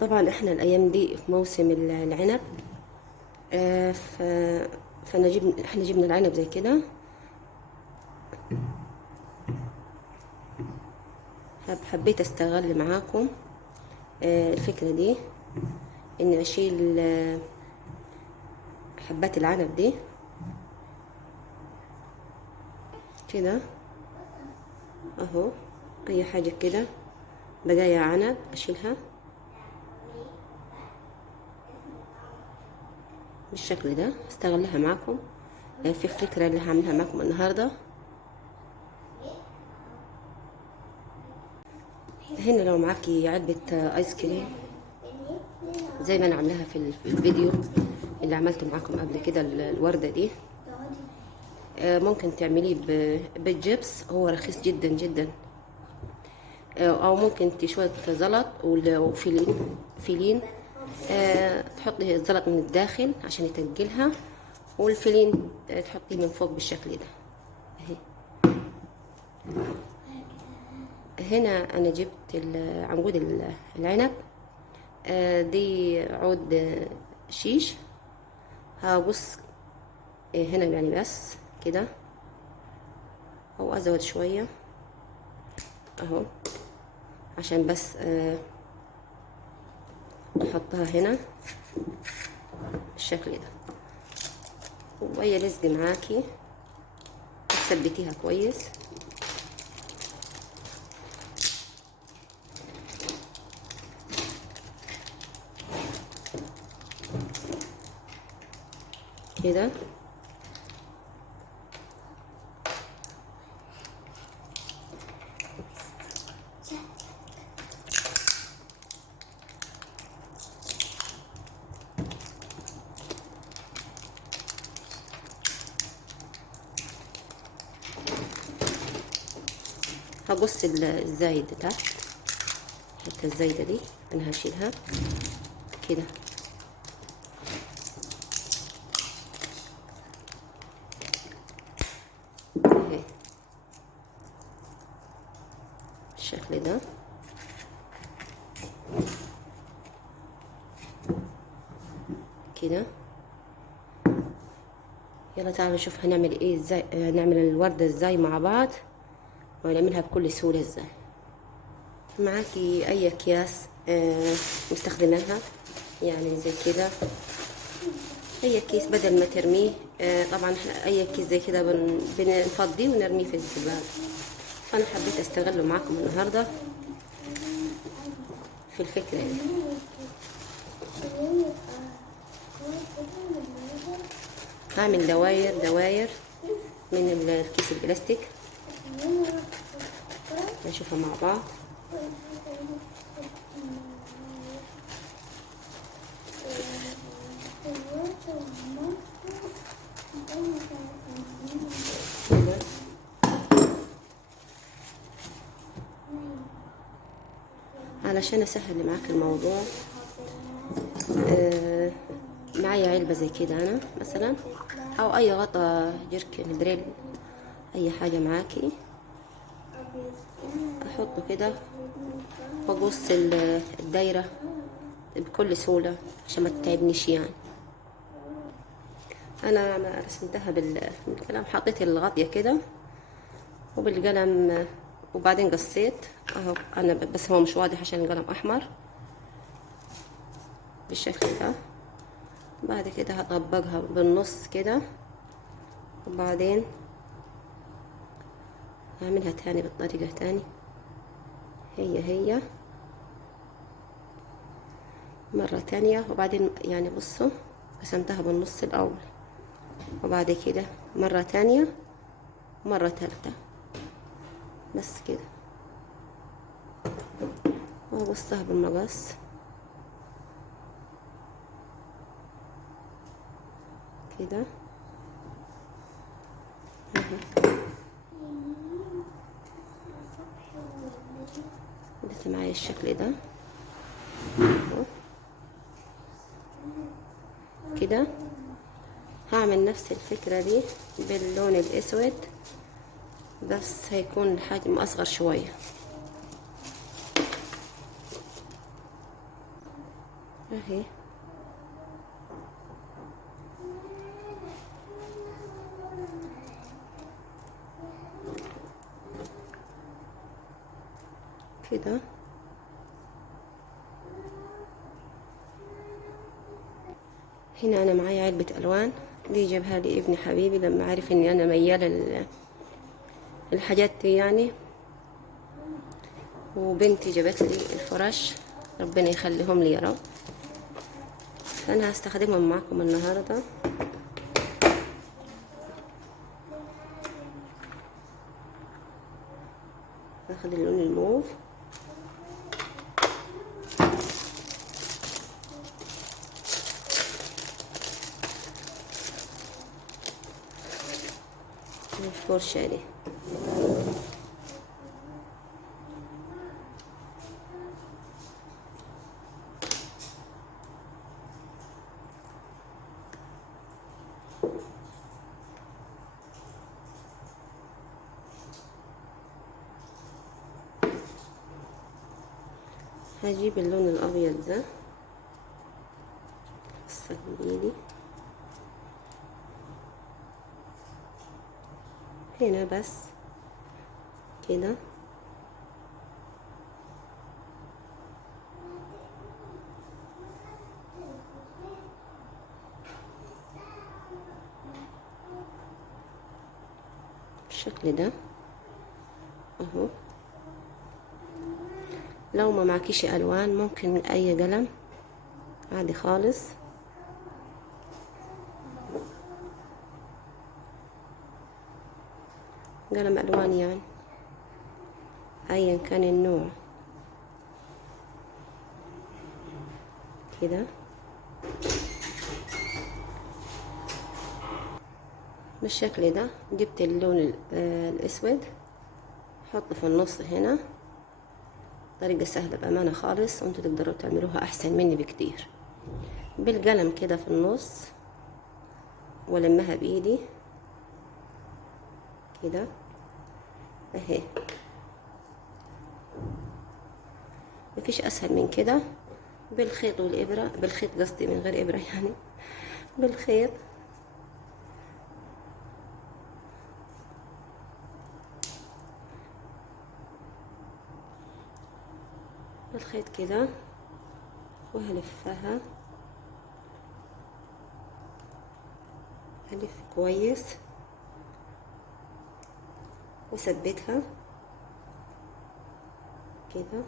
طبعا احنا الايام دي في موسم العنب. آه، ف احنا جبنا العنب زي كده. حبيت استغل معاكم الفكرة دي، اني اشيل حبات العنب دي كده اهو. اي حاجة كده بقايا عنب اشيلها بالشكل ده، استغلها معاكم في الفكرة اللي هعملها معاكم النهاردة. هنا لو معاكي علبة ايس كريم زي ما انا عاملاها في الفيديو اللي عملته معاكم قبل كده، الوردة دي ممكن تعمليه بالجبس، هو رخيص جدا جدا. او ممكن شوية زلط وفيلين تحطي الزلط من الداخل عشان يتقلها، والفيلين تحطيه من فوق بالشكل ده اهي. هنا انا جبت عنقود العنب، دي عود شيش. هقص هنا يعني بس كده او ازود شوية اهو، عشان بس احطها هنا بالشكل ده. وهي لزق معاكي تثبتيها كويس كده. هقص الزايد تحت، حتى الزايدة دي انا هشيلها كده اهي بالشكل ده كده. يلا تعالوا نشوف هنعمل ايه، ازاي نعمل الوردة ازاي مع بعض ونعملها بكل سهولة ازاي. معاكي اي اكياس مستخدمينها يعني زي كده، اي كيس بدل ما ترميه. طبعا احنا اي كيس زي كده بنفضيه ونرميه في الزبالة، فانا حبيت استغله معاكم النهارده في الفكرة دي. هعمل دواير من الكيس البلاستيك، نشوفها مع بعض. علشان اسهل معاك الموضوع معايا علبة زي كده انا مثلا، او اي غطا جركن بريل، اي حاجة معاكي احطه كده واقص الدايرة بكل سهولة عشان ما تتعبنيش يعني. انا رسمتها بالقلم، حطيت الغطية كده وبالقلم وبعدين قصيت اهو انا، بس هو مش واضح عشان القلم احمر بالشكل ده. بعد كده هطبقها بالنص كده، وبعدين هعملها تاني بالطريقة تاني، هي مرة تانية. وبعدين يعني بصوا قسمتها بالنص الأول، وبعد كده مرة تانية ومرة تالتة بس كده، وأقصها بالمقص كده بدت معايا الشكل ده كده. هعمل نفس الفكرة دي باللون الأسود، بس هيكون الحجم أصغر شوية. اهي. كده هنا انا معايا علبة الوان، دي جابها لي ابني حبيبي لما عرف اني انا ميالة الحاجات دي يعني. وبنتي جابت لي الفرش، ربنا يخليهم لي يا رب. فانا هستخدمهم معكم النهارده. هاخد اللون الموف، الفرشة دي. هجيب اللون الابيض ده استخدم بايدي هنا بس كده. بالشكل ده اهو. لو ما معكيش الوان ممكن اي قلم عادي خالص. قلم الوان يعني ايا كان النوع كده. بالشكل ده جبت اللون الاسود، حطه في النص هنا. طريقة سهلة بأمانة خالص، وانتوا تقدروا تعملوها احسن مني بكتير. بالقلم كده في النص ولمها بايدي كده اهي. مفيش اسهل من كده. بالخيط والابرة، بالخيط قصدي من غير ابرة يعني، بالخيط بالخيط كده، وهلفها هلف كويس وثبتها كده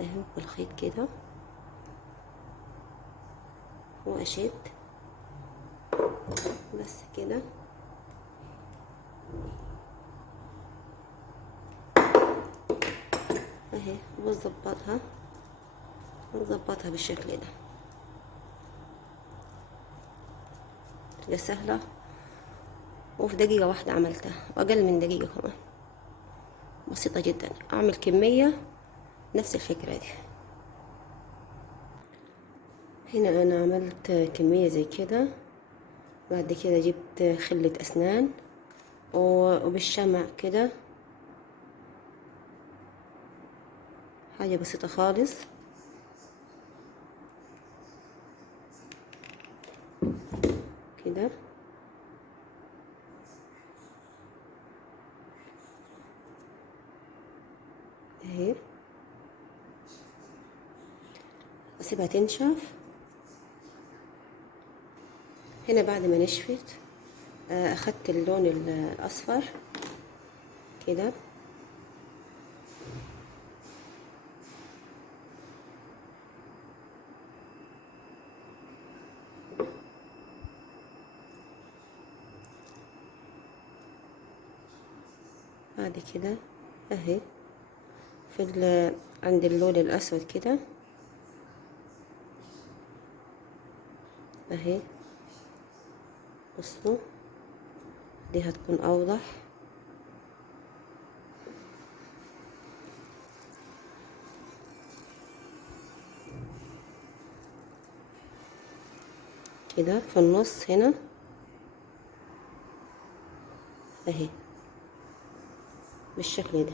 اهو بالخيط كده، واشد بس كده اهي. ونظبطها بالشكل ده. طريقة سهلة وفي دقيقة واحدة عملتها، واقل من دقيقة كمان، بسيطة جدا. اعمل كمية نفس الفكرة دي. هنا انا عملت كمية زي كده. بعد كده جبت خلة اسنان وبالشمع كده، حاجة بسيطة خالص كده اهي. اسيبها تنشف. هنا بعد ما نشفت اخدت اللون الاصفر كده بعد كده اهي عند اللون الاسود كده اهي. بصوا دي هتكون اوضح. كده في النص هنا اهي بالشكل ده.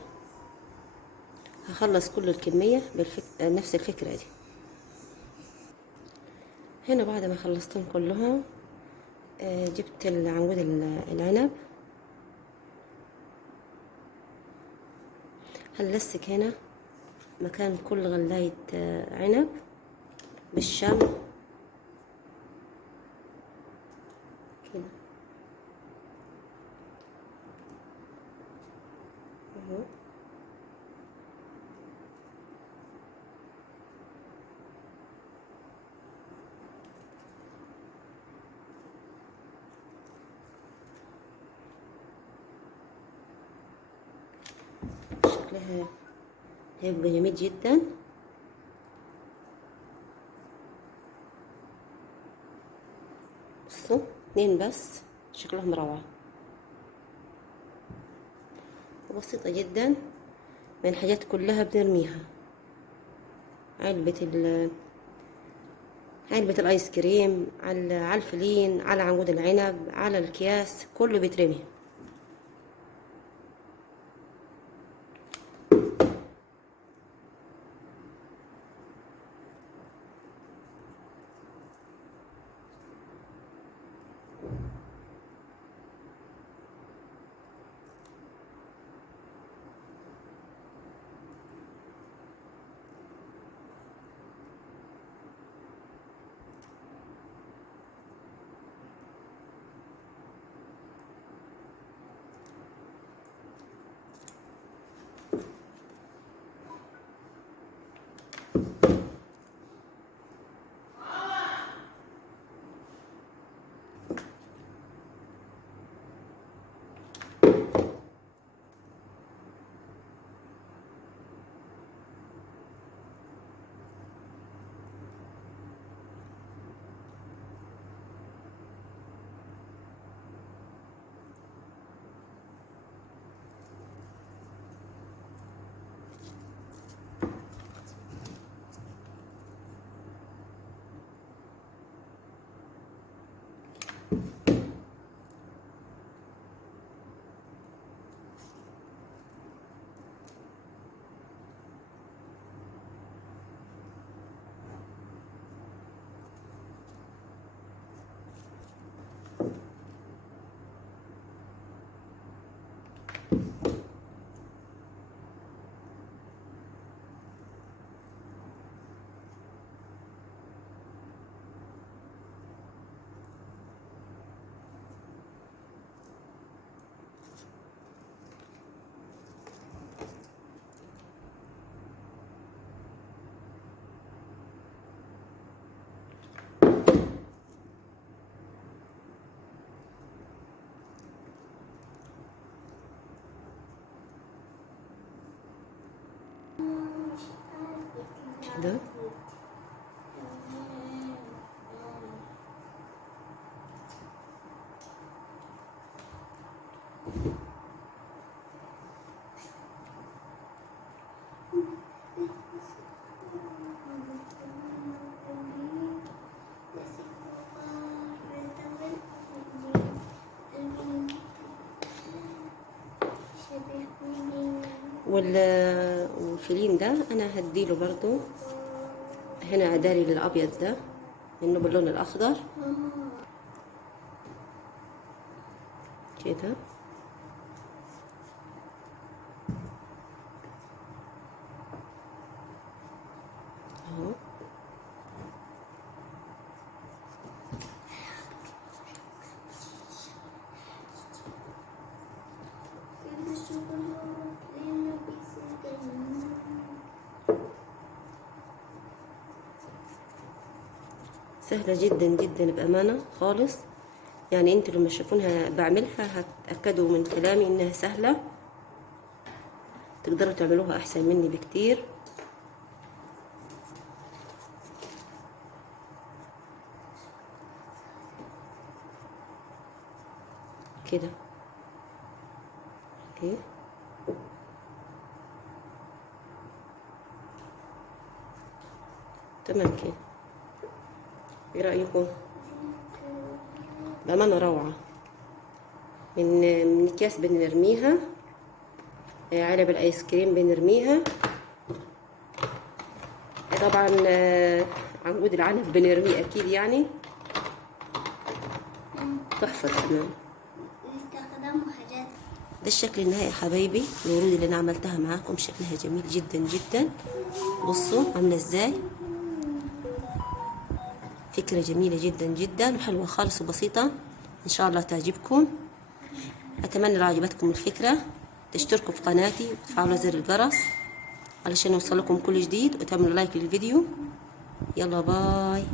هخلص كل الكمية نفس الفكرة دي. هنا بعد ما خلصتهم كلهم جبت العنقود العنب، هنلسك هنا مكان كل غلاية عنب بالشمع كده اهو. شكلها هيبقى جميل جدا. بصوا 2 بس شكلهم روعة وبسيطة جدا. من الحاجات كلها بنرميها، علبة الايس كريم، على الفلين، على عنقود العنب، على الأكياس، كله بيترمي. كده والفلين ده انا هديله برضو هنا اداري الابيض ده انه باللون الاخضر كده اهو. سهلة جدا جدا بأمانة خالص، يعني انتوا لما تشوفونها بعملها هتأكدوا من كلامي انها سهلة، تقدروا تعملوها احسن مني بكتير. كده اوكي تمام كده. ايه رأيكم؟ بأمانة روعة. من اكياس بنرميها، علب الايس كريم بنرميها، طبعا عنقود العنب بنرميه اكيد يعني. تحفه كمان. نستخدمه حاجات. ده الشكل النهائي يا حبايبي. الورود اللي انا عملتها معاكم شكلها جميل جدا جدا. بصوا عامله ازاي، فكره جميله جدا جدا وحلوه خالص وبسيطه. ان شاء الله تعجبكم. اتمنى لو عجبتكم الفكره تشتركوا في قناتي وتفعلوا زر الجرس علشان يوصلكم كل جديد، وتعملوا لايك للفيديو. يلا باي.